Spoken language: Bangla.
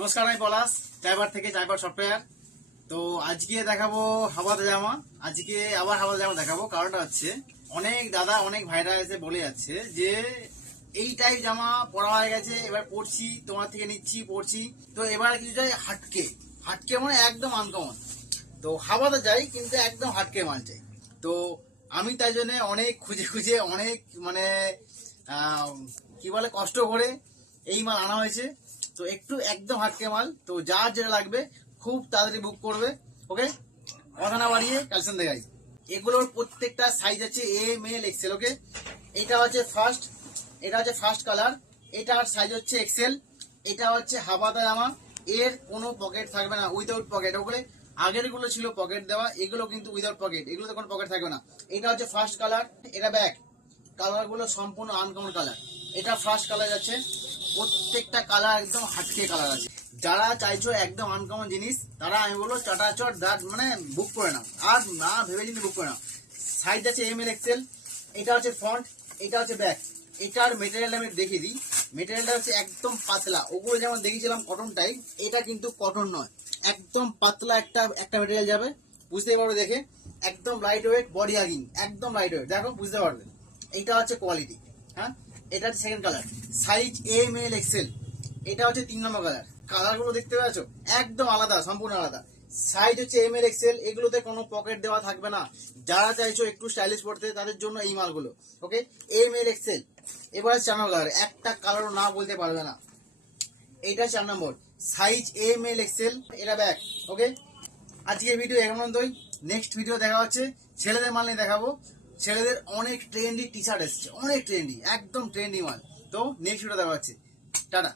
নমস্কার, আমি পলাশ চাইবার থেকে চাইবার সফটওয়্যার। তো আজকে দেখাবো হাওয়াতে জামা। আজকে আবার হাওয়াতে জামা দেখাবো। কারণটা হচ্ছে অনেক দাদা অনেক ভাইরা এসে বলে যাচ্ছে যে এই টাইপ জামা পরা হয়ে গেছে, এবার পরছি, তোমার থেকে নিচ্ছি, পরছি। তো এবার কিছু চাই হাটকে। হাটকে মানে একদম আনকমন। তো হাওয়াতে যাই কিন্তু একদম হাটকে মাল চাই। তো আমি তাই জন্য অনেক খুঁজে খুঁজে অনেক মানে কি বলে কষ্ট করে এই মাল আনা হয়েছে। তো একটু একদম হাটকে মাল। তো যার যেটা লাগবে খুব তাড়াতাড়ি বুক করবে। ওকে, কথা না বাড়িয়ে কালেকশন দেখাই। এগুলোর প্রত্যেকটা সাইজ আছে এম এল এক্সেল। ওকে, এটা হচ্ছে ফার্স্ট কালার। এটার সাইজ হচ্ছে এক্সেল। এটা হচ্ছে হাওয়াতে জামা। এর কোনো পকেট থাকবে না, উইদাউট পকেট। ওকে, আগের গুলো ছিল পকেট দেওয়া, এগুলো কিন্তু উইদাউট পকেট, এগুলোতে কোনো পকেট থাকবে না। এটা হচ্ছে ফার্স্ট কালার, এটা ব্যাক। কালার গুলো সম্পূর্ণ আনকমন কালার। এটা ফার্স্ট কালার আছে, প্রত্যেকটা কালার একদম হাটকে কালার আছে। যারা চাইছো একদম আনকমন জিনিস, তারা আমি বলবো চটাচট মানে বুক করে নাও, আর না ভেবে চিন্তে বুক করে নাও। সাইজ আছে এম এল এক্সেল। এটা হচ্ছে ফ্রন্ট, এটা হচ্ছে ব্যাক। এটার মেটেরিয়ালটা আমি দেখিয়ে দিই। মেটেরিয়ালটা হচ্ছে একদম পাতলা। ওগুলো যেমন দেখিয়েছিলাম কটন টাইপ, এটা কিন্তু কটন নয়, একদম পাতলা একটা মেটেরিয়াল যাবে। বুঝতেই পারবে দেখে, একদম লাইট ওয়েট, বডি হাগিং, একদম লাইট ওয়েট। দেখো বুঝতে পারবে, এইটা হচ্ছে কোয়ালিটি। হ্যাঁ, এটা হচ্ছে second colour, size M L XL. এটা হচ্ছে 3 নম্বর কালার। কালার গুলো দেখতে পাচ্ছ একদম আলাদা, সম্পূর্ণ আলাদা। সাইজ হচ্ছে এম এল এক্সেল। এগুলোতে কোনো পকেট দেওয়া থাকবে না। যারা চাইছো একটু স্টাইলিশ পড়তে, তাদের জন্য এই মালগুলো। ওকে, এম এল এক্সেল। এবারে 4 নম্বর কালার, একটা কালারও না বলতে পারবে না। এটা 4 নম্বর, সাইজ এম এল এক্সেল। এটা ব্যাক। ওকে, আজকে ভিডিও এখন পর্যন্তই। নেক্সট ভিডিও দেখা হচ্ছে ছেলেদের মাল নিয়ে দেখাবো। ছেলেদের অনেক ট্রেন্ডি টি শার্ট এসছে, অনেক ট্রেন্ডি, একদম ট্রেন্ডি মাল। তো নেক্সট ভিডিও দেখা হচ্ছে। টাটা।